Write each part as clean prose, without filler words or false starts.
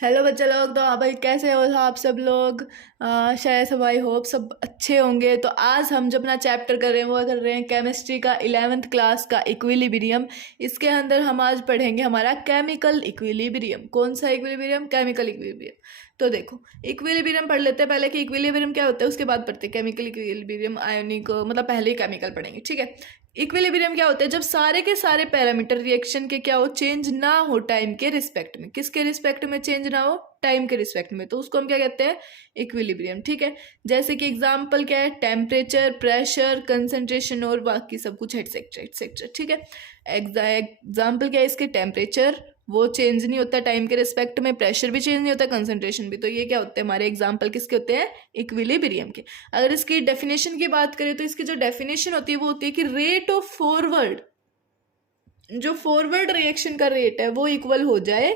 Hello बच्चे लोग। तो हाँ भाई, कैसे हो आप सब लोग? शायद सब, आई होप सब अच्छे होंगे। तो आज हम जो अपना चैप्टर कर रहे हैं वो कर रहे हैं केमिस्ट्री का 11th क्लास का इक्विलिब्रियम। इसके अंदर हम आज पढ़ेंगे हमारा केमिकल इक्विलिब्रियम। कौन सा इक्विलिब्रियम? Chemical equilibrium. तो देखो, इक्विलिब्रियम पढ़ लेते हैं पहले कि इक्विलिब्रियम क्या होता है, उसके बाद पढ़ते हैं केमिकल इक्विलिब्रियम। आयोनिक मतलब पहले ही केमिकल पढ़ेंगे, ठीक है। इक्विलिब्रियम क्या होता है? जब सारे के सारे पैरामीटर रिएक्शन के क्या हो, चेंज ना हो टाइम के रिस्पेक्ट में। किसके रिस्पेक्ट में चेंज ना हो? टाइम के रिस्पेक्ट में। तो उसको हम क्या कहते हैं? इक्विलिब्रियम, ठीक है। जैसे कि एग्जांपल क्या है? टेम्परेचर, प्रेशर, कंसंट्रेशन और बाकी सब कुछ एटसेट्रा एटसेट्रा, ठीक है। एग्जाम्पल क्या है इसके? टेम्परेचर, वो चेंज नहीं होता टाइम के रिस्पेक्ट में। प्रेशर भी चेंज नहीं होता, कंसंट्रेशन भी। तो ये क्या होते हैं हमारे एग्जाम्पल? किसके होते हैं? इक्विलिब्रियम के। अगर इसकी डेफिनेशन की बात करें तो इसकी जो डेफिनेशन होती है वो होती है कि रेट ऑफ फॉरवर्ड, जो फॉरवर्ड रिएक्शन का रेट है वो इक्वल हो जाए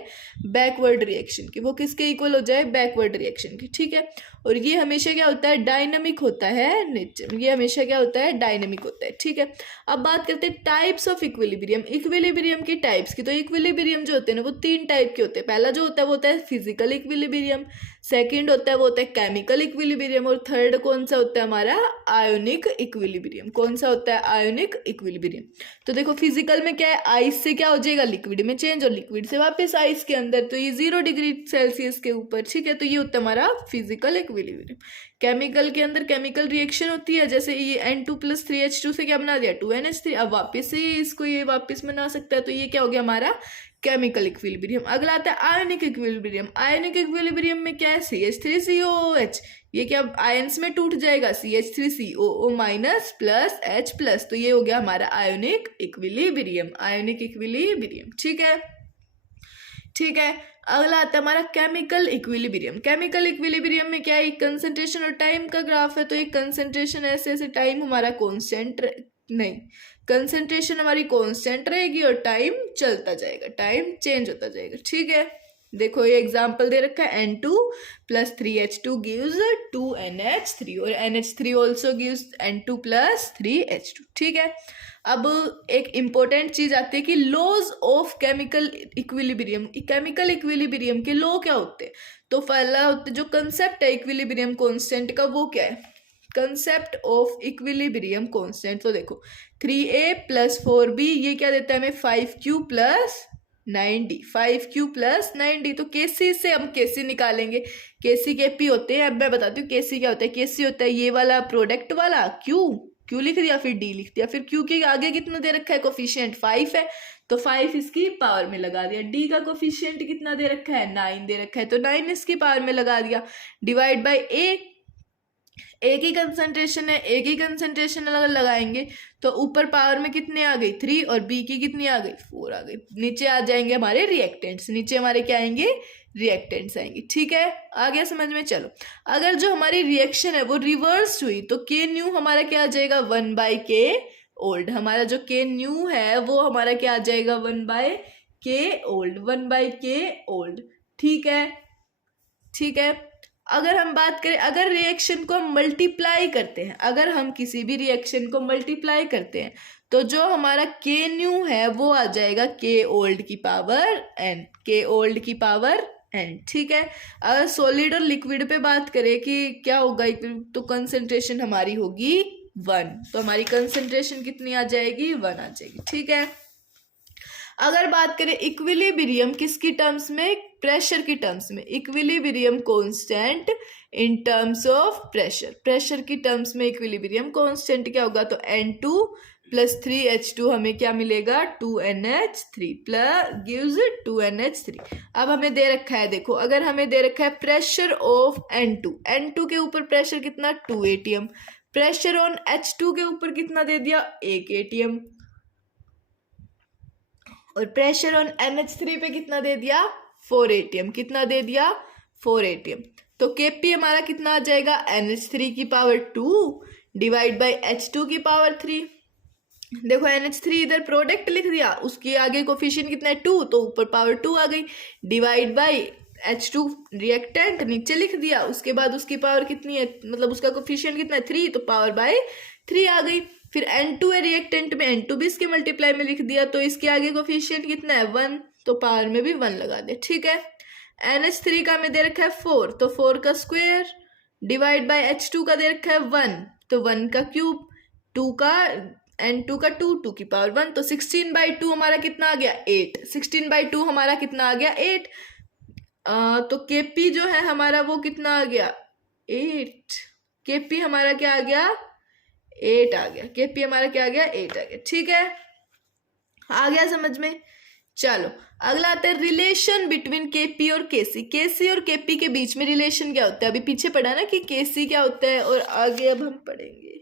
बैकवर्ड रिएक्शन की। वो किसके इक्वल हो जाए? बैकवर्ड रिएक्शन की, ठीक है। और ये हमेशा क्या होता है? डायनामिक होता है नेचर। ये हमेशा क्या होता है? डायनामिक होता है, ठीक है। अब बात करते हैं टाइप्स ऑफ इक्विलिब्रियम। इक्विलिब्रियम की टाइप्स की। तो इक्विलिब्रियम जो होते हैं ना वो तीन टाइप के होते हैं। पहला जो होता है वो होता है फिजिकल इक्विलिब्रियम, सेकंड होता है वो होता है केमिकल इक्विलिब्रियम, और थर्ड कौन सा होता है हमारा? Ionic equilibrium. कौन सा होता है? Ionic equilibrium. तो देखो, फिजिकल में क्या है? आइस से क्या हो जाएगा? लिक्विड में चेंज, और लिक्विड से वापस आइस के अंदर। तो ये 0 डिग्री सेल्सियस के ऊपर, ठीक है। तो ये होता है हमारा फिजिकल इक्विलिब्रियम। केमिकल के अंदर केमिकल रिएक्शन होती है, जैसे ये N2+3H2 से क्या बना दिया? 2NH3। अब वापस से इसको ये वापस बना सकता है, तो ये क्या हो गया हमारा? Chemical equilibrium. अगला आता है आयनिक इक्विलिब्रियम। आयनिक इक्विलिब्रियम में क्या है? CH3COOH। ये क्या आयंस में टूट जाएगा? CH3COO minus plus H plus. तो ये हो गया हमारा आयोनिक इक्विलिब्रियम। आयोनिक इक्विलिब्रियम, ठीक है, ठीक है। अगला आता है हमारा केमिकल इक्विलिब्रियम। केमिकल इक्विलिब्रियम में क्या है? कंसंट्रेशन और टाइम का ग्राफ है। तो एक कंसंट्रेशन ऐसे ऐसे, टाइम हमारा कांस्टेंट नहीं, कंसंट्रेशन हमारी कांस्टेंट रहेगी और टाइम चलता जाएगा, टाइम चेंज होता जाएगा, ठीक है। देखो ये एग्जांपल दे रखा है N2+3H2 गिव्स 2NH3, और NH3 ऑल्सो गिव्स N2+3H2, ठीक है। अब एक इंपॉर्टेंट चीज आती है कि laws of chemical equilibrium. Chemical equilibrium के लॉ क्या होते हैं? तो पहला होता है जो कंसेप्ट है इक्विलिब्रियम कांस्टेंट का, वो क्या है? Concept of equilibrium constant. तो देखो 3A+4B ये क्या देता है हमें? 5Q+9D। 5Q+9D। तो केसी से हम केसी निकालेंगे। केसी के पी होते हैं। अब मैं बताती हूँ केसी क्या होता है। केसी होता है ये वाला प्रोडक्ट वाला क्यू लिख दिया, फिर डी लिख दिया, फिर क्यू के आगे कितना दे रखा है? कोफिशिएंट 5 है, तो 5 इसकी पावर में लगा दिया। डी का कोफिशिएंट कितना दे रखा है? 9 दे रखा है, तो 9 इसकी पावर में लगा दिया। डिवाइड बाय ए, एक ही कंसंट्रेशन है, एक ही कंसंट्रेशन अगर लगाएंगे तो ऊपर पावर में कितने आ गई? 3, और बी की कितनी आ गई? 4 आ गई। नीचे आ जाएंगे हमारे रिएक्टेंट्स। नीचे हमारे क्या आएंगे? रिएक्टेंट्स आएंगे, ठीक है। आ गया समझ में? चलो, अगर जो हमारी रिएक्शन है वो रिवर्स हुई तो के न्यू हमारा क्या आ जाएगा? 1/K old. हमारा जो के न्यू है वो हमारा क्या आ जाएगा? 1/K old. 1/K ओल्ड, ठीक है, ठीक है। अगर हम बात करें, अगर रिएक्शन को हम मल्टीप्लाई करते हैं, अगर हम किसी भी रिएक्शन को मल्टीप्लाई करते हैं तो जो हमारा के न्यू है वो आ जाएगा के ओल्ड की पावर n। के ओल्ड की पावर n, ठीक है। अगर सॉलिड और लिक्विड पे बात करें कि क्या होगा, तो कंसंट्रेशन हमारी होगी 1। तो हमारी कंसंट्रेशन कितनी आ जाएगी? 1 आ जाएगी, ठीक है। अगर बात करें इक्विलिब्रियम किसकी टर्म्स में? प्रेशर की टर्म्स में। Equilibrium constant in terms of pressure. Pressure की टर्म्स में इक्विलिब्रियम कांस्टेंट क्या होगा? तो N2+3H2 हमें क्या मिलेगा? 2NH3 plus gives 2NH3। अब हमें दे रखा है, देखो अगर हमें दे रखा है प्रेशर ऑफ N2 के ऊपर प्रेशर कितना? 2 atm। प्रेशर ऑन H2 के ऊपर कितना दे दिया? 1 atm। और प्रेशर ऑन NH3 पे कितना दे दिया? 4 atm। कितना दे दिया? 4 atm। तो Kp हमारा कितना आ जाएगा? NH3 की पावर 2 डिवाइड बाई H2 की पावर 3। देखो NH3 इधर प्रोडक्ट लिख दिया, उसके आगे कोफिशिएंट कितना है? 2, तो ऊपर पावर 2 आ गई। डिवाइड बाई H2 रिएक्टेंट नीचे लिख दिया, उसके बाद उसकी पावर कितनी है, मतलब उसका कोफिशिएंट कितना है? 3, तो पावर बाय 3 आ गई। फिर N2 है रिएक्टेंट में, N2 भी इसके मल्टीप्लाई में लिख दिया, तो इसके आगे कोफिशिएंट कितना है? 1, तो पावर में भी 1 लगा दिया, ठीक है। NH3 का हमें दे रखा है 4, तो 4 का स्क्वायर डिवाइड बाय H2 का दे रखा है 1, तो 1 का क्यूब, 2 का N2 का 2, 2 की पावर 1, तो 16/2 हमारा कितना आ गया 8। 16/2 हमारा कितना आ गया 8। तो Kp जो है हमारा वो कितना आ गया 8। Kp हमारा क्या आ गया 8 आ गया। Kp हमारा क्या आ गया 8 आ गया। ठीक है, आ गया समझ में। चलो अगला आता है रिलेशन बिटवीन केपी और केसी। केसी और केपी के बीच में रिलेशन क्या होता है, अभी पीछे पढ़ा ना कि केसी क्या होता है, और आगे अब हम पढ़ेंगे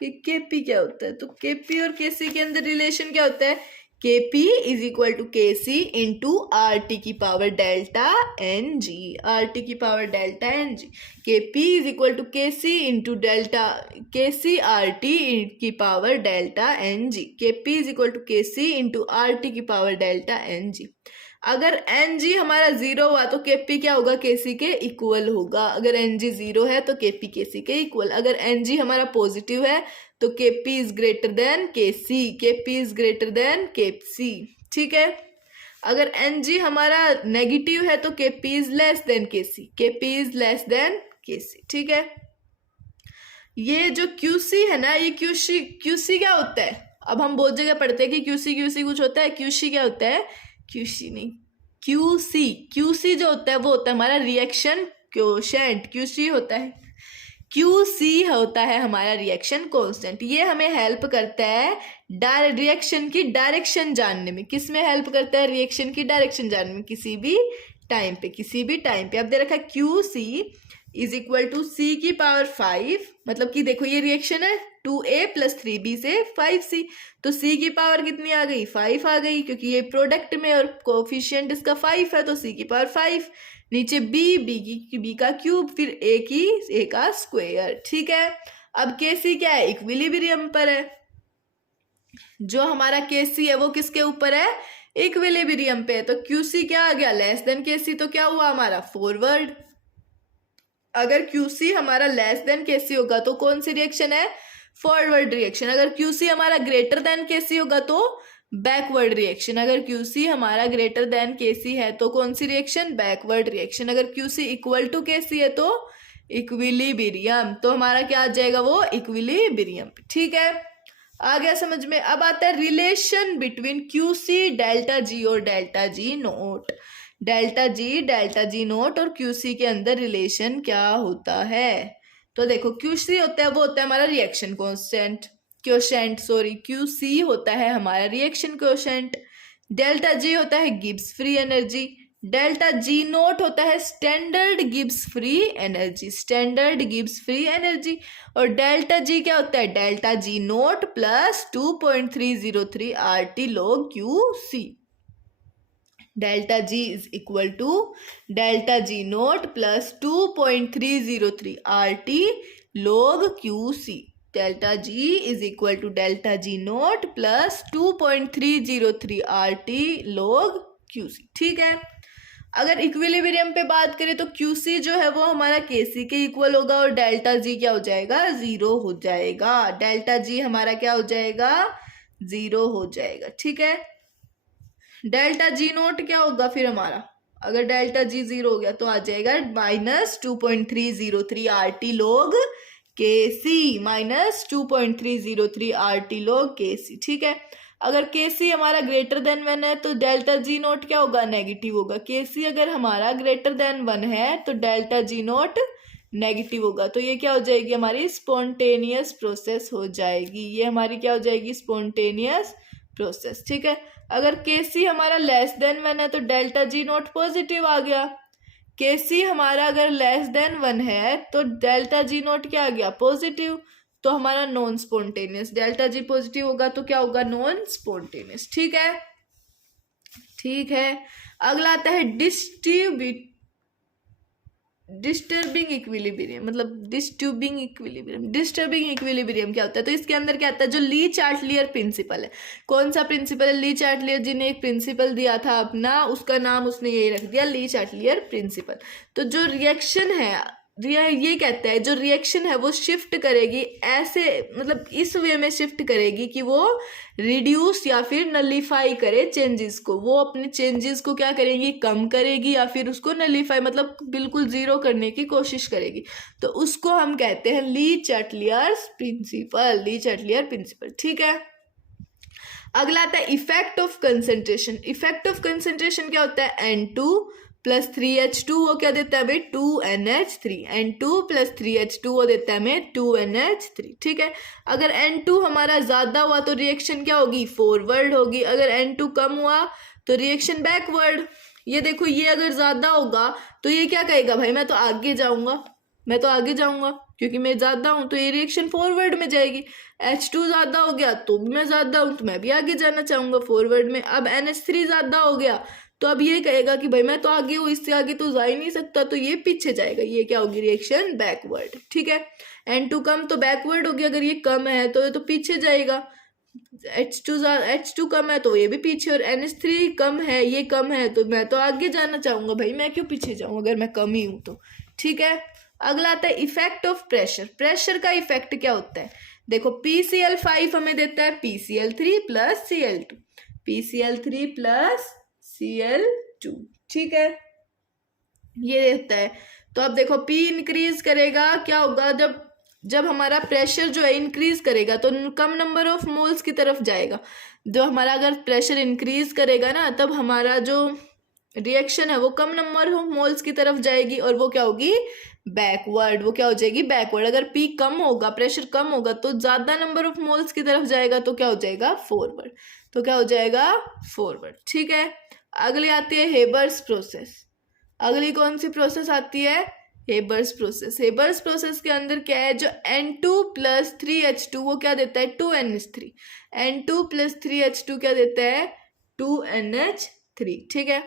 कि केपी क्या होता है। तो केपी और केसी के अंदर रिलेशन क्या होता है, KP is equal to KC into R T की power delta N G. R T की power delta N G. KP is equal to KC into delta KC R T की power delta N G. KP is equal to KC into R T की power delta N G. अगर N G हमारा 0 हुआ तो KP क्या होगा, केसी के equal होगा। अगर एन जी 0 है तो केपी केसी के इक्वल। अगर एन जी हमारा पॉजिटिव है तो KP is greater than KC. KP is greater than KC. ठीक है, अगर एन जी हमारा नेगेटिव है तो KP is less than KC. KP is less than KC. ठीक है, ये जो क्यूसी है ना, ये क्यूसी क्या होता है, अब हम बहुत जगह पढ़ते हैं कि क्यूसी कुछ होता है। क्यूसी क्या होता है, क्यूसी नहीं, क्यूसी जो होता है वो होता है हमारा रिएक्शन कोएफिशिएंट। क्यूसी होता है, क्यूसी होता है हमारा रिएक्शन कांस्टेंट। ये हमें हेल्प करता है रिएक्शन की डायरेक्शन जानने में। किस में हेल्प करता है, रिएक्शन की डायरेक्शन जानने में, किसी भी टाइम पे। अब दे रखा है क्यूसी इज इक्वल टू सी की पावर 5, मतलब कि देखो ये रिएक्शन है 2a + 3b से 5c, तो c की पावर कितनी आ गई 5 आ गई, क्योंकि ये प्रोडक्ट में और कोएफिशिएंट इसका 5 है, तो c की पावर 5, नीचे b का क्यूब, फिर a का स्क्वायर। ठीक है, अब केसी क्या है, इक्विलिब्रियम पर है। जो हमारा केसी है वो किसके ऊपर है, इक्विलिब्रियम पे है। तो क्यूसी क्या आ गया, लेस देन केसी, तो क्या हुआ हमारा फॉरवर्ड। अगर क्यूसी हमारा लेस देन केसी होगा तो कौन सी रिएक्शन है, फॉरवर्ड रिएक्शन। अगर क्यूसी हमारा ग्रेटर देन केसी होगा तो बैकवर्ड रिएक्शन। अगर क्यूसी हमारा ग्रेटर देन केसी है तो कौन सी रिएक्शन, बैकवर्ड रिएक्शन। अगर क्यूसी इक्वल टू केसी है तो इक्विलिब्रियम, तो हमारा क्या आ जाएगा वो इक्विलिब्रियम। ठीक है, आ गया समझ में। अब आता है relation between QC delta G और delta G naught. Delta G naught और क्यूसी के अंदर रिलेशन क्या होता है, तो देखो क्यूसी होता है वो होता है हमारा रिएक्शन कोएफिशिएंट क्यूसी होता है हमारा रिएक्शन कोएफिशिएंट। डेल्टा जी होता है Gibbs free energy. Delta G naught होता है स्टैंडर्ड गिब्स फ्री एनर्जी। और डेल्टा जी क्या होता है, delta G naught plus 2.303 RT log QC। Delta G is equal to delta G naught plus 2.303 RT log QC। Delta G is equal to delta G naught plus 2.303 RT log QC। ठीक है, अगर equilibrium पे बात करें तो QC जो है वो हमारा KC के इक्वल होगा और डेल्टा जी क्या हो जाएगा, 0 हो जाएगा। डेल्टा जी हमारा क्या हो जाएगा, 0 हो जाएगा। ठीक है, डेल्टा जी नोट क्या होगा फिर हमारा, अगर डेल्टा जी 0 हो गया तो आ जाएगा -2.303 RT log KC, -2.303 RT log KC। ठीक है, अगर केसी हमारा ग्रेटर देन 1 है तो डेल्टा जी नोट क्या होगा, नेगेटिव होगा। केसी अगर हमारा ग्रेटर देन 1 है तो डेल्टा जी नोट नेगेटिव होगा। तो ये क्या हो जाएगी, हमारी स्पॉन्टेनियस प्रोसेस हो जाएगी। ये हमारी क्या हो जाएगी, स्पॉन्टेनियस प्रोसेस। ठीक है, अगर केसी हमारा लेस देन 1 है तो डेल्टा जी नोट पॉजिटिव आ गया। केसी हमारा अगर लेस देन 1 है तो डेल्टा जी नोट क्या आ गया, पॉजिटिव, तो हमारा non spontaneous. Delta G positive होगा तो क्या होगा, नॉन स्पॉन्टेनियस। ठीक है, ठीक है, अगला आता है डिस्टर्बिंग इक्विलिब्रियम। डिस्टर्बिंग इक्विलिब्रियम क्या होता है, तो इसके अंदर क्या आता है, जो ली चार्टलियर प्रिंसिपल है। कौन सा प्रिंसिपल है, ली चार्टलियर जी ने एक प्रिंसिपल दिया था अपना, उसका नाम उसने यही रख दिया, ली चार्टलियर प्रिंसिपल। तो जो रिएक्शन है ये कहता है जो रिएक्शन है वो शिफ्ट करेगी ऐसे, मतलब इस वे में शिफ्ट करेगी कि वो रिड्यूस या फिर नलीफाई करे चेंजेस को, वो अपने चेंजेस को क्या करेगी, कम करेगी या फिर उसको नलीफाई मतलब बिल्कुल जीरो करने की कोशिश करेगी। तो उसको हम कहते हैं Le Chatelier's principle, Le Chatelier principle. ठीक है, अगला आता है effect of concentration. Effect of concentration क्या होता है, N2 प्लस 3H2 वो क्या देता है हमें 2NH3, N2 प्लस 3H2 वो देता है हमें 2NH3। ठीक है, अगर N2 हमारा ज्यादा हुआ तो रिएक्शन क्या होगी, फॉरवर्ड होगी, अगर N2 कम हुआ तो रिएक्शन बैकवर्ड। ये देखो, ये अगर ज्यादा होगा तो ये क्या कहेगा, भाई मैं तो आगे जाऊंगा, मैं तो आगे जाऊंगा क्योंकि मैं ज्यादा हूं, तो ये रिएक्शन फॉरवर्ड में जाएगी। H2 ज्यादा हो गया तो भी मैं ज्यादा हूं तो मैं भी आगे जाना चाहूंगा फॉरवर्ड में। अब NH3 ज्यादा हो गया तो अब ये कहेगा कि भाई मैं तो आगे हूँ, इससे आगे तो जा ही नहीं सकता, तो ये पीछे जाएगा, ये क्या होगी, रिएक्शन बैकवर्ड। ठीक है, N2 कम तो बैकवर्ड हो गया, अगर ये कम है तो ये तो पीछे जाएगा। H2 कम है तो ये भी पीछे, और NH3 कम है, ये कम है तो मैं तो आगे जाना चाहूंगा, भाई मैं क्यों पीछे जाऊं अगर मैं कम ही हूं तो। ठीक है, अगला आता है इफेक्ट ऑफ प्रेशर। प्रेशर का इफेक्ट क्या होता है, देखो PCl5 हमें देता है PCl3 plus Cl2, PCl3 plus Cl2। ठीक है, ये देता है। तो अब देखो P इंक्रीज करेगा, क्या होगा, जब हमारा प्रेशर जो है इंक्रीज करेगा तो कम नंबर ऑफ मोल्स की तरफ जाएगा। जो हमारा अगर प्रेशर इंक्रीज करेगा ना तब हमारा जो रिएक्शन है वो कम नंबर ऑफ मोल्स की तरफ जाएगी और वो क्या होगी, बैकवर्ड। वो क्या हो जाएगी, बैकवर्ड। अगर पी कम होगा, प्रेशर कम होगा तो ज्यादा नंबर ऑफ मोल्स की तरफ जाएगा तो क्या हो जाएगा, फॉरवर्ड। तो क्या हो जाएगा, फॉरवर्ड। ठीक है, अगली आती है हेबर्स प्रोसेस। अगली कौन सी प्रोसेस आती है, हेबर्स प्रोसेस। हेबर्स प्रोसेस के अंदर क्या है, जो N2 प्लस 3H2 वो क्या देता है 2NH3, N2 प्लस 3H2 क्या देता है 2NH3। ठीक है,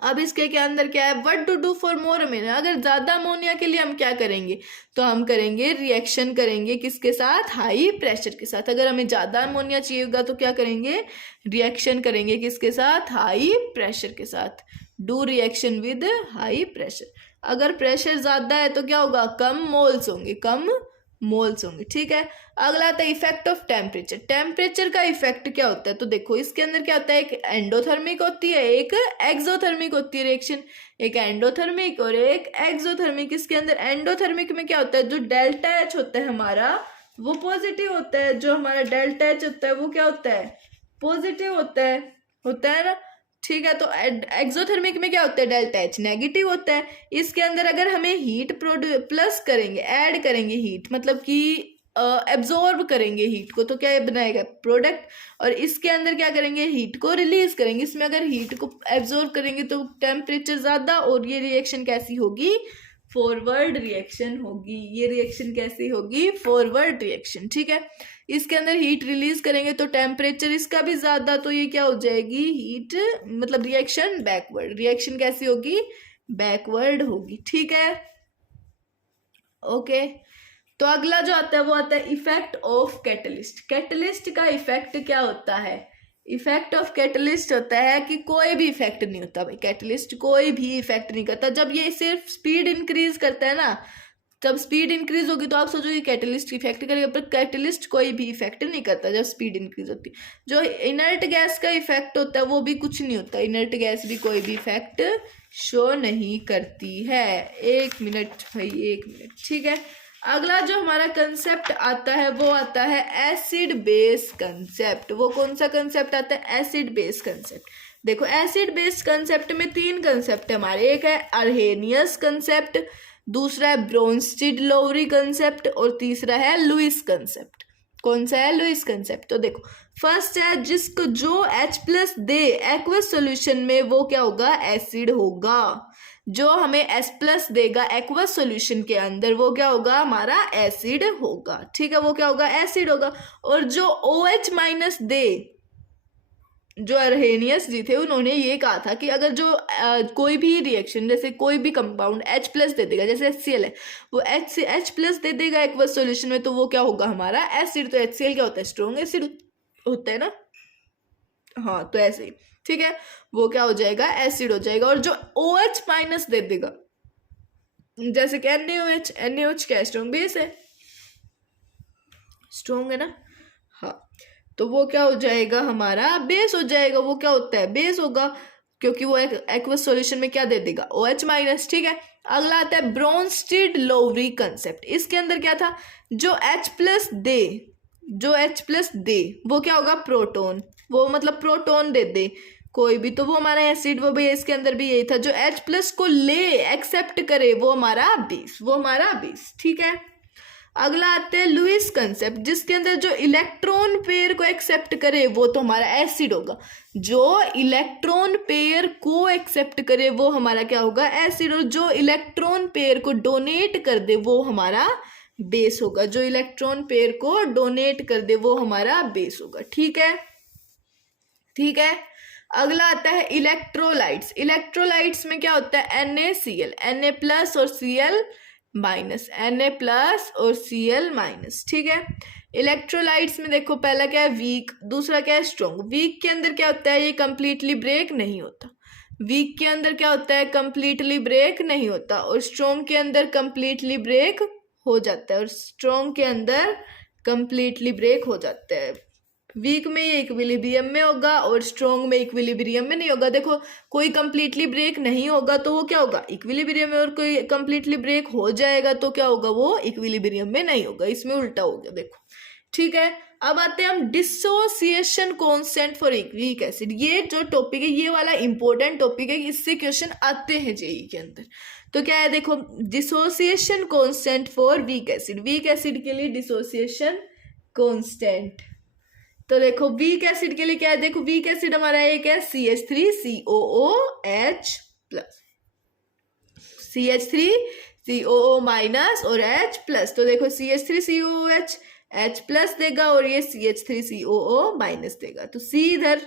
अब इसके के अंदर क्या है, what to do for more ammonia. अगर ज्यादा अमोनिया के लिए हम क्या करेंगे, तो हम करेंगे रिएक्शन करेंगे किसके साथ, हाई प्रेशर के साथ। अगर हमें ज्यादा अमोनिया चाहिए होगा तो क्या करेंगे, रिएक्शन करेंगे किसके साथ, हाई प्रेशर के साथ। Do reaction with high pressure. अगर प्रेशर ज्यादा है तो क्या होगा, कम मोल्स होंगे, कम मोल्स होंगे। ठीक है, अगला आता है इफेक्ट ऑफ टेम्परेचर। टेम्परेचर का इफेक्ट क्या होता है, तो देखो इसके अंदर क्या होता है, एक एंडोथर्मिक होती है, एक एक्सोथर्मिक होती है रिएक्शन, एक एंडोथर्मिक और एक एक्सोथर्मिक। इसके अंदर एंडोथर्मिक में क्या होता है, जो डेल्टा एच होता है हमारा वो पॉजिटिव होता है, जो हमारा डेल्टा एच होता है वो क्या होता है, पॉजिटिव होता है ना। ठीक है, तो एक्सोथर्मिक में क्या होता है, डेल्टा एच नेगेटिव होता है। इसके अंदर अगर हमें हीट प्लस करेंगे, ऐड करेंगे हीट, मतलब कि एब्जॉर्ब करेंगे हीट को, तो क्या बनाएगा, प्रोडक्ट। और इसके अंदर क्या करेंगे, हीट को रिलीज करेंगे। इसमें अगर हीट को एब्जॉर्ब करेंगे तो टेम्परेचर ज्यादा, और ये रिएक्शन कैसी होगी, फॉरवर्ड रिएक्शन होगी। ये रिएक्शन कैसी होगी, फॉरवर्ड रिएक्शन। ठीक है, इसके अंदर हीट रिलीज करेंगे तो टेम्परेचर इसका भी ज्यादा, तो ये क्या हो जाएगी, हीट मतलब रिएक्शन बैकवर्ड। रिएक्शन कैसी होगी, बैकवर्ड होगी। ठीक है, ओके। तो अगला जो आता है वो आता है इफेक्ट ऑफ कैटलिस्ट। कैटलिस्ट का इफेक्ट क्या होता है, इफेक्ट ऑफ कैटलिस्ट होता है कि कोई भी इफेक्ट नहीं होता भाई, कैटलिस्ट कोई भी इफेक्ट नहीं करता। जब ये सिर्फ स्पीड इंक्रीज करता है ना, जब स्पीड इंक्रीज होगी तो आप सोचोगे कैटलिस्ट इफेक्ट करेगा, पर कैटलिस्ट कोई भी इफेक्ट नहीं करता जब स्पीड इंक्रीज होती है। जो इनर्ट गैस का इफेक्ट होता है वो भी कुछ नहीं होता, इनर्ट गैस भी कोई भी इफेक्ट शो नहीं करती है। 1 मिनट भाई, 1 मिनट। ठीक है, अगला जो हमारा कंसेप्ट आता है वो आता है एसिड बेस कंसेप्ट। वो कौन सा कंसेप्ट आता है, एसिड बेस कंसेप्ट। देखो एसिड बेस कंसेप्ट में 3 कंसेप्ट है हमारे, एक है अर्हेनियस कंसेप्ट, दूसरा है ब्रोंस्टीड लोवरी कंसेप्ट, और तीसरा है लुइस कंसेप्ट। कौन सा है, लुइस कंसेप्ट। तो देखो फर्स्ट है जिसको जो H+ दे एक्वस सॉल्यूशन में वो क्या होगा, एसिड होगा। जो हमें H+ देगा एक्वस सॉल्यूशन के अंदर वो क्या होगा, हमारा एसिड होगा। ठीक है, वो क्या होगा, एसिड होगा। और जो OH- दे, जो अर्हेनियस जी थे उन्होंने ये कहा था कि अगर जो कोई भी रिएक्शन, जैसे कोई भी कंपाउंड H+ दे देगा, जैसे HCl है, वो H+ दे देगा एक्वस सॉल्यूशन में तो वो क्या होगा, हमारा एसिड। तो HCl क्या होता है, स्ट्रॉन्ग एसिड होता है ना, हाँ तो ऐसे ही। ठीक है, वो क्या हो जाएगा, एसिड हो जाएगा। और जो OH- दे देगा, जैसे कि NaOH, NaOH क्या स्ट्रॉन्ग बेस है, स्ट्रॉन्ग है ना। हाँ, तो वो क्या हो जाएगा, हमारा बेस हो जाएगा। वो क्या होता है, बेस होगा, क्योंकि वो एक्वस सॉल्यूशन में क्या दे देगा, OH माइनस। ठीक है, अगला आता है ब्रोंस्टेड लोवरी कंसेप्ट। इसके अंदर क्या था, जो H प्लस दे, जो H प्लस दे वो क्या होगा, प्रोटोन। वो मतलब प्रोटोन दे दे कोई भी, तो वो हमारा एसिड, वो भी इसके अंदर भी यही था। जो H प्लस को ले, एक्सेप्ट करे, वो हमारा बेस, वो हमारा बेस। ठीक है, अगला आते हैं लुईस कंसेप्ट, जिसके अंदर जो इलेक्ट्रॉन पेयर को एक्सेप्ट करे वो तो हमारा एसिड होगा। जो इलेक्ट्रॉन पेयर को एक्सेप्ट करे वो हमारा क्या होगा, एसिड। और जो इलेक्ट्रॉन पेयर को डोनेट कर दे वो हमारा बेस होगा। जो इलेक्ट्रॉन पेयर को डोनेट कर दे वो हमारा बेस होगा। ठीक है, ठीक है। अगला आता है इलेक्ट्रोलाइट्स। इलेक्ट्रोलाइट्स में क्या होता है, NaCl, Na प्लस और Cl माइनस, Na प्लस और Cl माइनस। ठीक है, इलेक्ट्रोलाइट्स में देखो, पहला क्या है, वीक, दूसरा क्या है, स्ट्रॉन्ग। वीक के अंदर क्या होता है, ये कंप्लीटली ब्रेक नहीं होता। वीक के अंदर क्या होता है, कंप्लीटली ब्रेक नहीं होता। और स्ट्रॉन्ग के अंदर कंप्लीटली ब्रेक हो जाता है, और स्ट्रॉन्ग के अंदर कंप्लीटली ब्रेक हो जाता है। वीक में ये इक्विलिब्रियम में होगा और स्ट्रॉन्ग में इक्विलिब्रियम में नहीं होगा। देखो, कोई कंप्लीटली ब्रेक नहीं होगा तो वो क्या होगा, इक्विलिब्रियम में, और कोई कंप्लीटली ब्रेक हो जाएगा तो क्या होगा, वो इक्विलिब्रियम में नहीं होगा। इसमें उल्टा हो गया, देखो। ठीक है, अब आते हैं हम dissociation constant for weak acid. ये जो टॉपिक है, ये वाला इंपॉर्टेंट टॉपिक है, इससे क्वेश्चन आते हैं जेईई के अंदर। तो क्या है, देखो, dissociation constant for weak acid. Weak acid के लिए डिसोसिएशन कांस्टेंट, तो देखो वीक एसिड के लिए क्या है, देखो वीक एसिड हमारा एक है CH3COOH प्लस, CH3COO माइनस और H प्लस। तो देखो CH3COOH H प्लस देगा और ये CH3COO माइनस देगा। तो C इधर,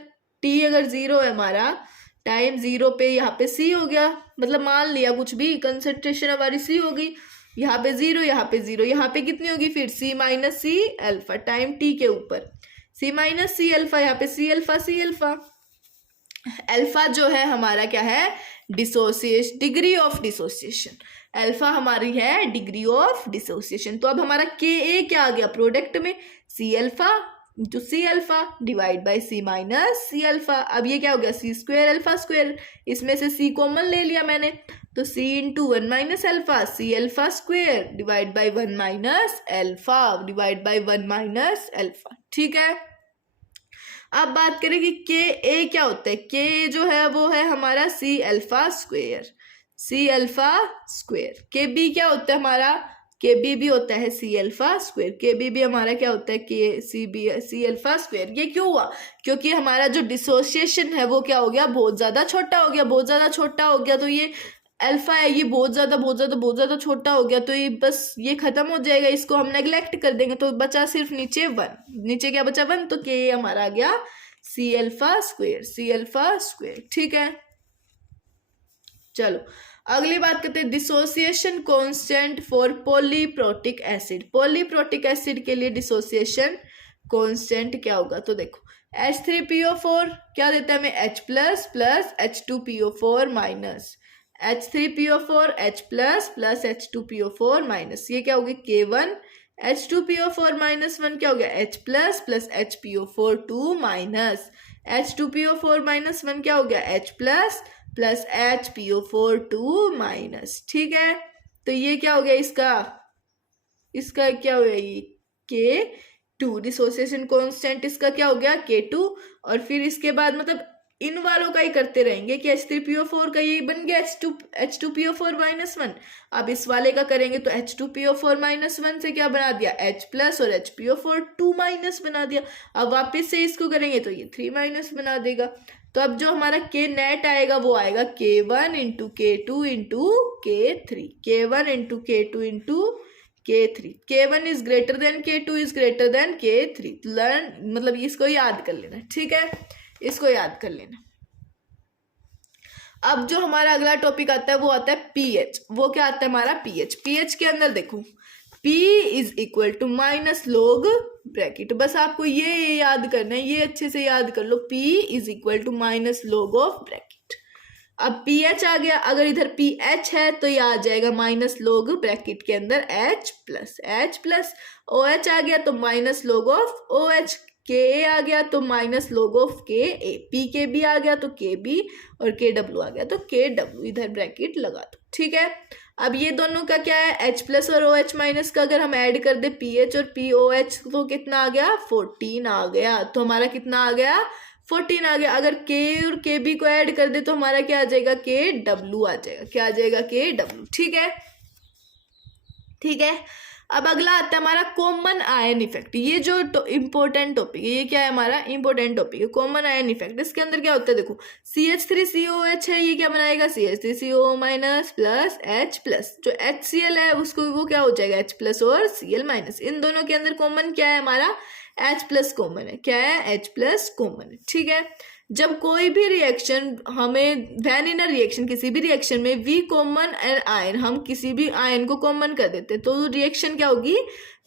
T अगर 0 है हमारा, टाइम 0 पे यहाँ पे C हो गया, मतलब मान लिया कुछ भी, कंसंट्रेशन हमारी C होगी, यहाँ पे 0, यहाँ पे 0, यहाँ पे कितनी होगी फिर, C minus C alpha, time T के ऊपर C माइनस C अल्फा, यहाँ पे C alpha, C alpha. Alpha जो है हमारा क्या है, dissociation, degree of dissociation. Alpha हमारी है डिग्री ऑफ डिसोसिएशन। तो अब हमारा Ka क्या आ गया प्रोडक्ट में, C alpha into C alpha divide by C minus C alpha. अब ये क्या हो गया, C स्क्वायर अल्फा स्क्वायर, इसमें से C कॉमन ले लिया मैंने, तो C into 1 minus alpha, C alpha square divide by 1 minus alpha divide by 1 minus alpha. ठीक है, अब बात करें कि Ka क्या होता है। Ka जो है वो है हमारा C alpha square, C alpha square. Kb क्या होता है हमारा, Kb भी होता है C अल्फा स्क्वायर। Kb भी हमारा क्या होता है, C अल्फा स्क्वायर। ये क्यों हुआ, क्योंकि हमारा जो डिसोसिएशन है वो क्या हो गया, बहुत ज्यादा छोटा हो गया, बहुत ज्यादा छोटा हो गया। तो ये अल्फा है, ये बहुत ज्यादा छोटा हो गया, तो ये बस ये खत्म हो जाएगा, इसको हम नेग्लेक्ट कर देंगे, तो बचा सिर्फ नीचे 1। नीचे क्या बचा, 1, तो K हमारा आ गया C alpha square, C alpha square. ठीक है, चलो अगली बात करते हैं dissociation constant for polyprotic acid. Polyprotic acid के लिए डिसोसिएशन कांस्टेंट क्या होगा, तो देखो H3PO4 क्या देता है हमें, H plus plus H2PO4 minus, H3PO4 H plus plus H2PO4 minus, ये क्या हो गया K1, H2PO4 माइनस 1 क्या हो गया, H plus plus HPO4 2 minus, H2PO4 minus 1 क्या हो गया, H plus plus HPO4 2 minus. ठीक है, तो ये क्या हो गया, इसका क्या हो गया, ये K2, डिसोसिएशन कांस्टेंट इसका क्या हो गया K2। और फिर इसके बाद मतलब इन वालों का ही करते रहेंगे कि H3PO4 का ये बन गया H2PO4 माइनस 1। अब इस वाले का करेंगे तो H2PO4 माइनस 1 से क्या बना दिया, H प्लस और HPO4 2 माइनस बना दिया। अब वापस से इसको करेंगे तो ये 3 माइनस बना देगा। तो अब जो हमारा K नेट आएगा वो आएगा K1 into K2 into K3, K1 into K2 into K3। K1 is greater then K2 is greater then K3। Learn, मतलब इसको याद कर लेना। ठीक है, इसको याद कर लेना। अब जो हमारा अगला टॉपिक आता है वो आता है pH। वो क्या आता है हमारा pH। pH के अंदर देखो P is equal to minus log bracket, बस आपको ये याद करना है, ये अच्छे से याद कर लो, P is equal to minus log of bracket. अब पीएच आ गया, अगर इधर पीएच है तो ये आ जाएगा माइनस लोग ब्रैकेट के अंदर एच प्लस ओ एच आ गया तो माइनस लोग ऑफ ओ एच, के ए आ गया तो माइनस लोग ऑफ के ए, पी के बी आ गया तो के बी, और के डब्ल्यू आ गया तो के डब्ल्यू, इधर ब्रैकेट लगा दो। ठीक है, अब ये दोनों का क्या है, एच प्लस और ओ एच माइनस का अगर हम ऐड कर दे पी एच और पी ओ एच तो कितना आ गया, 14 आ गया। तो हमारा कितना आ गया, 14 आ गया। अगर के और के बी को ऐड कर दे तो हमारा क्या आ जाएगा, के डब्ल्यू आ जाएगा। क्या आ जाएगा, के डब्ल्यू। ठीक है, ठीक है। अब अगला आता है हमारा कॉमन आयन इफेक्ट। ये जो इंपॉर्टेंट टॉपिक है, ये क्या है हमारा इंपॉर्टेंट टॉपिक है, कॉमन आयन इफेक्ट। इसके अंदर क्या होता है, देखो CH3COH है, ये क्या बनाएगा, CH3CO minus plus H plus, जो HCl है उसको वो क्या हो जाएगा, H प्लस और Cl माइनस। इन दोनों के अंदर कॉमन क्या है हमारा, H प्लस कॉमन है। क्या है, H प्लस कॉमन है। ठीक है, जब कोई भी रिएक्शन हमें व्हेन इन अ रिएक्शन, किसी भी रिएक्शन में वी कॉमन एन आयन, हम किसी भी आयन को कॉमन कर देते तो रिएक्शन क्या होगी,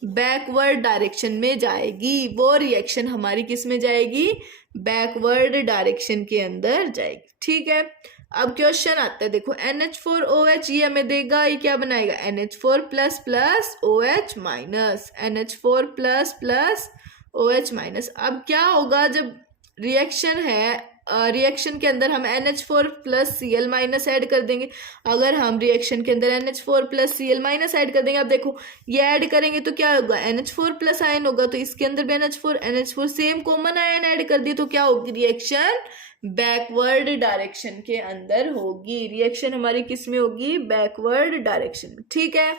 बैकवर्ड डायरेक्शन में जाएगी। वो रिएक्शन हमारी किस में जाएगी, बैकवर्ड डायरेक्शन के अंदर जाएगी। ठीक है, अब क्वेश्चन आता है, देखो NH4OH ये हमें देगा, ये क्या बनाएगा, NH4 plus plus OH minus, NH4 plus plus OH minus. अब क्या होगा, जब रिएक्शन है, रिएक्शन के अंदर हम NH4 plus Cl minus add कर देंगे। अगर हम रिएक्शन के अंदर NH4 plus Cl minus add कर देंगे, अब देखो ये ऐड करेंगे तो क्या होगा, NH4 प्लस आयन होगा, तो इसके अंदर भी NH4 same common ion add कर दिए तो क्या होगी, रिएक्शन बैकवर्ड डायरेक्शन के अंदर होगी। रिएक्शन हमारी किस में होगी, बैकवर्ड डायरेक्शन में। ठीक है,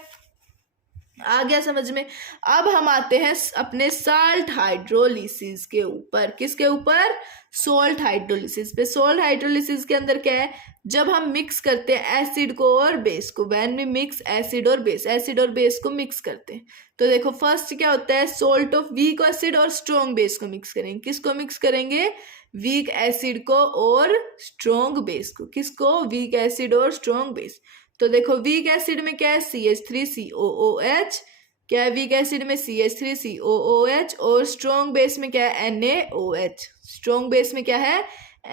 आ गया समझ में। अब हम आते हैं अपने साल्ट हाइड्रोलिसिस के ऊपर। किसके ऊपर, सोल्ट हाइड्रोलिसिस पे। सोल्ट हाइड्रोलिसिस के अंदर क्या है, जब हम मिक्स करते हैं एसिड को और बेस को, व्हेन वी मिक्स एसिड और बेस, एसिड और बेस को मिक्स करते हैं तो देखो फर्स्ट क्या होता है, सोल्ट ऑफ वीक एसिड और स्ट्रॉन्ग बेस को मिक्स करेंगे। किसको मिक्स करेंगे, वीक एसिड को और स्ट्रॉन्ग बेस को। किसको, वीक एसिड और स्ट्रॉन्ग बेस। तो देखो वीक एसिड में क्या है, CH3COOH, क्या है वीक एसिड में, CH3COOH, और स्ट्रॉन्ग बेस में क्या है, NaOH। स्ट्रॉन्ग बेस में क्या है,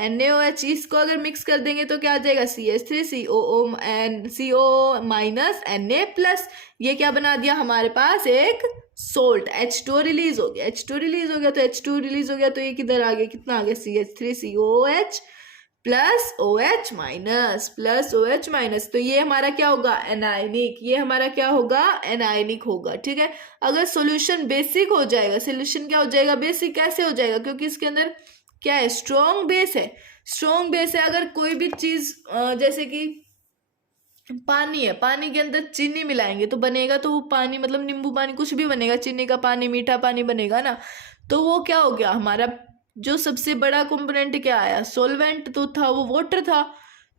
NaOH। इसको अगर मिक्स कर देंगे तो क्या आ जाएगा, CH3CO माइनस Na प्लस। ये क्या बना दिया हमारे पास, एक सोल्ट, H2O रिलीज हो गया। H2 रिलीज हो गया तो H2 रिलीज हो गया तो ये किधर आ गया, कितना आ गया, CH3COOH प्लस OH माइनस। तो ये हमारा क्या होगा, एनायनिक। ये हमारा क्या होगा, एनायनिक होगा। ठीक है, अगर सॉल्यूशन बेसिक हो जाएगा, सॉल्यूशन क्या हो जाएगा, बेसिक। कैसे हो जाएगा, क्योंकि इसके अंदर क्या है, स्ट्रॉन्ग बेस है। स्ट्रॉन्ग बेस है, अगर कोई भी चीज जैसे कि पानी है, पानी के अंदर चीनी मिलाएंगे तो बनेगा, तो वो पानी मतलब नींबू पानी कुछ भी बनेगा, चीनी का पानी, मीठा पानी बनेगा ना। तो वो क्या हो गया हमारा, जो सबसे बड़ा कंपोनेंट क्या आया, सॉल्वेंट तो था, वो वाटर था।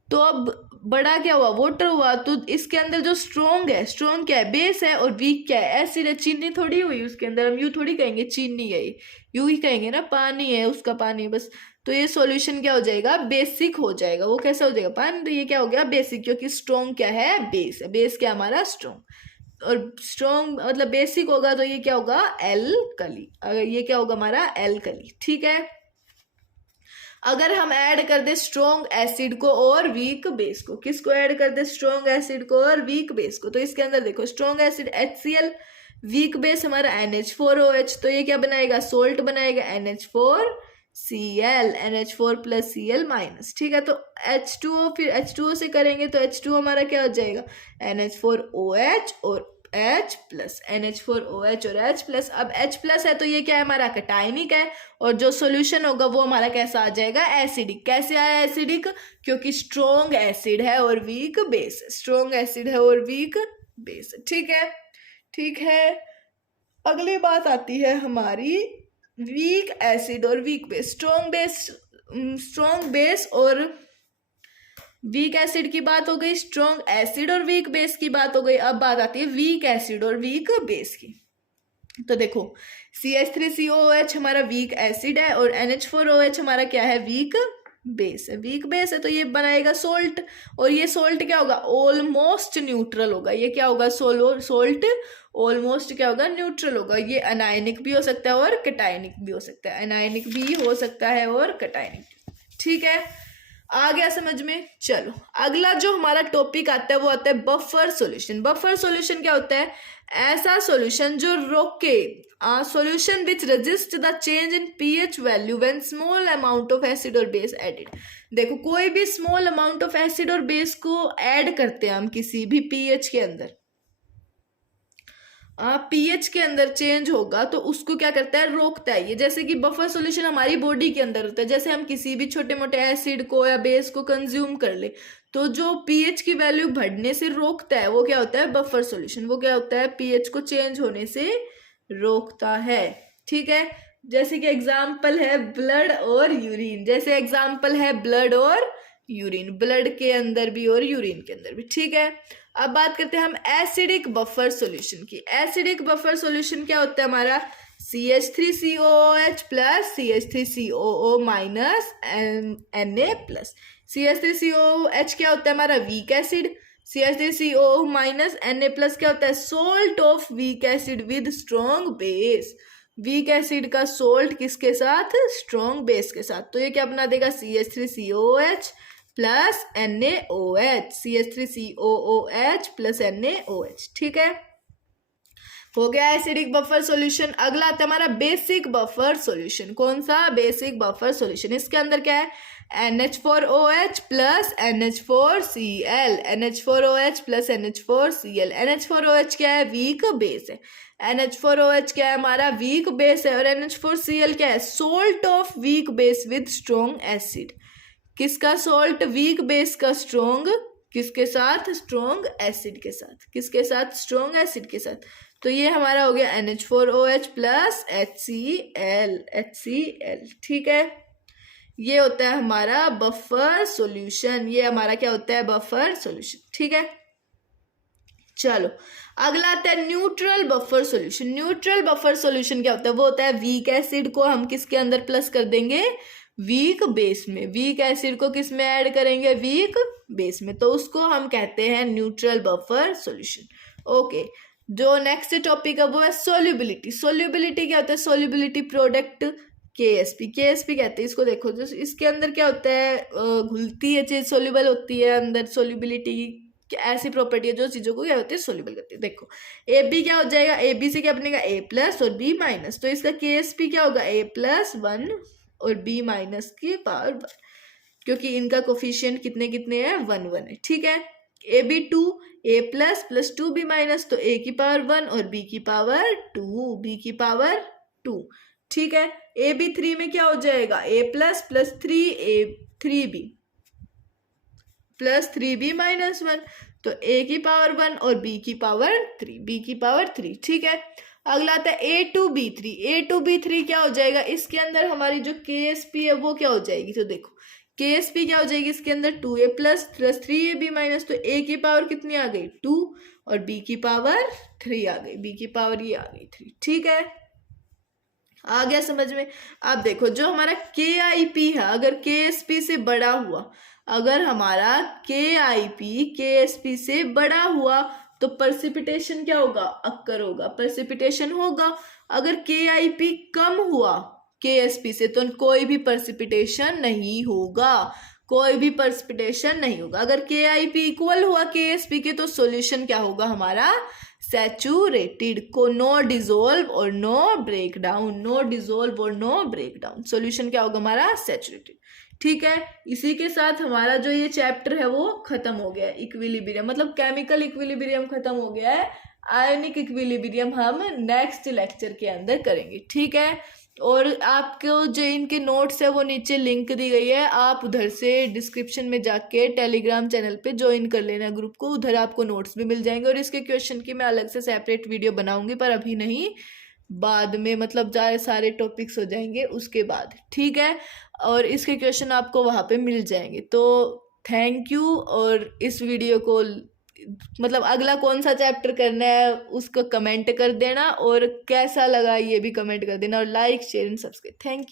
तो अब बड़ा क्या हुआ, वाटर हुआ। तो इसके अंदर जो स्ट्रॉन्ग है, स्ट्रॉन्ग क्या है, बेस है, और वीक क्या है, एसिड है। चीनी थोड़ी हुई उसके अंदर, हम यू थोड़ी कहेंगे चीनी है, यू ही कहेंगे ना, पानी है, उसका पानी है बस। तो ये सॉल्यूशन क्या हो जाएगा, बेसिक हो जाएगा। वो कैसा हो जाएगा, पानी। तो ये क्या हो गया, बेसिक, क्योंकि स्ट्रॉन्ग क्या है, बेस है। बेस क्या हमारा, स्ट्रॉन्ग, और स्ट्रॉन्ग मतलब बेसिक होगा तो ये क्या होगा, एल्कली। अगर ये क्या होगा हमारा, एल्कली। ठीक है, अगर हम ऐड कर दे स्ट्रॉन्ग एसिड को और वीक बेस को, किसको ऐड कर दे, स्ट्रॉन्ग एसिड को और वीक बेस को, तो इसके अंदर देखो strong acid HCl, weak base हमारा NH4OH, तो ये क्या बनाएगा, सोल्ट बनाएगा NH4Cl, NH4 plus Cl minus. ठीक है, तो H2O, फिर H2O से करेंगे तो H2O हमारा क्या हो जाएगा, NH4OH और H प्लस, NH4OH और H प्लस। अब H प्लस है तो ये क्या है हमारा, कैटायनिक है, और जो सॉल्यूशन होगा वो हमारा कैसा आ जाएगा, एसिडिक। कैसे आया एसिडिक, क्योंकि स्ट्रॉन्ग एसिड है और वीक बेस, स्ट्रॉन्ग एसिड है और वीक बेस। ठीक है, ठीक है। अगली बात आती है हमारी वीक एसिड और वीक बेस। स्ट्रॉन्ग बेस और वीक एसिड की बात हो गई, स्ट्रॉन्ग एसिड और वीक बेस की बात हो गई। अब बात आती है वीक एसिड और वीक बेस की। तो देखो CH3COOH हमारा वीक एसिड है और NH4OH हमारा क्या है, वीक बेस है। वीक बेस है तो ये बनाएगा सोल्ट, और ये सोल्ट क्या होगा, ऑलमोस्ट न्यूट्रल होगा। ये क्या होगा, सोल्ट ऑलमोस्ट क्या होगा, न्यूट्रल होगा। ये अनायनिक भी हो सकता है और कैटायनिक भी हो सकता है, अनायनिक भी हो सकता है और कैटायनिक। ठीक है, आ गया समझ में? चलो अगला जो हमारा टॉपिक आता है वो आता है बफर सॉल्यूशन। बफर सॉल्यूशन क्या होता है? ऐसा सॉल्यूशन जो रोके, solution which resist the change in pH value when small amount of acid और बेस एडेड। देखो कोई भी स्मॉल अमाउंट ऑफ एसिड और बेस को ऐड करते हैं हम किसी भी पीएच के अंदर, पीएच के अंदर चेंज होगा तो उसको क्या करता है? रोकता है ये। जैसे कि बफर सॉल्यूशन हमारी बॉडी के अंदर होता है, जैसे हम किसी भी छोटे मोटे एसिड को या बेस को कंज्यूम कर ले तो जो पीएच की वैल्यू बढ़ने से रोकता है वो क्या होता है? Buffer solution. वो क्या होता है? पीएच को चेंज होने से रोकता है। ठीक है, जैसे कि एग्जाम्पल है ब्लड और यूरिन। जैसे एग्जाम्पल है ब्लड और यूरिन, ब्लड के अंदर भी और यूरिन के अंदर भी। ठीक है, अब बात करते हैं हम एसिडिक बफर सॉल्यूशन की। एसिडिक बफर सॉल्यूशन क्या होता है हमारा? CH3COOH plus CH3COO minus Na plus. CH3COOH क्या होता है हमारा? Weak acid. CH3COO minus Na plus क्या होता है? Salt of weak acid with strong base. Weak acid का सोल्ट किसके साथ? स्ट्रॉन्ग बेस के साथ। तो ये क्या बना देगा? CH3COOH plus NaOH। CH3COOH plus NaOH। ठीक है, हो गया एसिडिक बफर सॉल्यूशन। अगला आता है हमारा बेसिक बफर सॉल्यूशन। कौन सा? Basic buffer solution. इसके अंदर क्या है? NH4OH plus NH4Cl। NH4OH plus NH4Cl। NH4OH क्या है? वीक बेस है। NH4OH क्या है हमारा? वीक बेस है। और NH4Cl क्या है? Salt of weak base with strong acid. किसका सोल्ट? वीक बेस का स्ट्रॉन्ग किसके साथ? स्ट्रॉन्ग एसिड के साथ। किसके साथ? स्ट्रॉन्ग एसिड के साथ। तो ये हमारा हो गया NH4OH प्लस HCl। ठीक है, ये होता है हमारा बफर सॉल्यूशन। ये हमारा क्या होता है? Buffer solution. ठीक है, चलो अगला आता है neutral buffer solution. Neutral buffer solution क्या होता है? वो होता है वीक एसिड को हम किसके अंदर प्लस कर देंगे? वीक बेस में। वीक एसिड को किस में ऐड करेंगे? वीक बेस में। तो उसको हम कहते हैं न्यूट्रल बफर सॉल्यूशन। ओके, जो नेक्स्ट टॉपिक है वो है सोल्यूबिलिटी। सोल्यूबिलिटी क्या होता है? Solubility product KSP। KSP कहते हैं इसको। देखो जो इसके अंदर क्या होता है? घुलती है चीज, सोल्यूबल होती है अंदर। सोल्यूबिलिटी ऐसी प्रॉपर्टी है जो चीजों को क्या होती है? सोल्यूबल करती है। देखो AB क्या हो जाएगा? AB से क्या बनेगा? A प्लस और B माइनस। तो इसका KSP क्या होगा? A प्लस 1 और B माइनस की पावर 1, क्योंकि इनका कोफिशिएंट कितने कितने हैं? 1 1 है। ठीक है, AB2 A plus plus 2B minus, तो A की पावर 1 और B की पावर 2, B की पावर 2। ठीक है, AB3 में क्या हो जाएगा? A plus plus 3B plus 3B minus 1, तो A की पावर 1 और B की पावर 3, B की पावर 3। ठीक है, अगला आता है A2B3। A2B3 क्या हो जाएगा? इसके अंदर हमारी जो KSP है वो क्या हो जाएगी? तो देखो KSP क्या हो जाएगी इसके अंदर? 2A plus plus 3AB minus, तो A की पावर कितनी आ गई? 2 और B की पावर 3 आ गई। B की पावर ये आ गई 3। ठीक है, आ गया समझ में? अब देखो जो हमारा KIP है, अगर KSP से बड़ा हुआ, अगर हमारा KIP KSP से बड़ा हुआ तो प्रेसिपिटेशन क्या होगा? अक्कर होगा, प्रेसिपिटेशन होगा। अगर KIP कम हुआ KSP से तो कोई भी प्रेसिपिटेशन नहीं होगा, कोई भी प्रेसिपिटेशन नहीं होगा। अगर KIP इक्वल हुआ KSP के तो सॉल्यूशन क्या होगा हमारा? सैचुरेटेड को, नो डिजोल्व और नो ब्रेकडाउन। नो डिजोल्व और नो ब्रेकडाउन, सॉल्यूशन क्या होगा हमारा? सैचुरेटेड। ठीक है, इसी के साथ हमारा जो ये चैप्टर है वो खत्म हो गया है। इक्विलिब्रियम मतलब केमिकल इक्विलिब्रियम खत्म हो गया है। आयनिक इक्विलिब्रियम हम नेक्स्ट लेक्चर के अंदर करेंगे। ठीक है, और आपको जो इनके नोट्स है वो नीचे लिंक दी गई है, आप उधर से डिस्क्रिप्शन में जाके टेलीग्राम चैनल पे ज्वाइन कर लेना ग्रुप को, उधर आपको नोट्स भी मिल जाएंगे। और इसके क्वेश्चन की मैं अलग से सेपरेट वीडियो बनाऊंगी, पर अभी नहीं, बाद में, मतलब जाए सारे टॉपिक्स हो जाएंगे उसके बाद। ठीक है, और इसके क्वेश्चन आपको वहाँ पे मिल जाएंगे। तो थैंक यू। और इस वीडियो को मतलब अगला कौन सा चैप्टर करना है उसको कमेंट कर देना, और कैसा लगा ये भी कमेंट कर देना, और like share and subscribe. Thank you.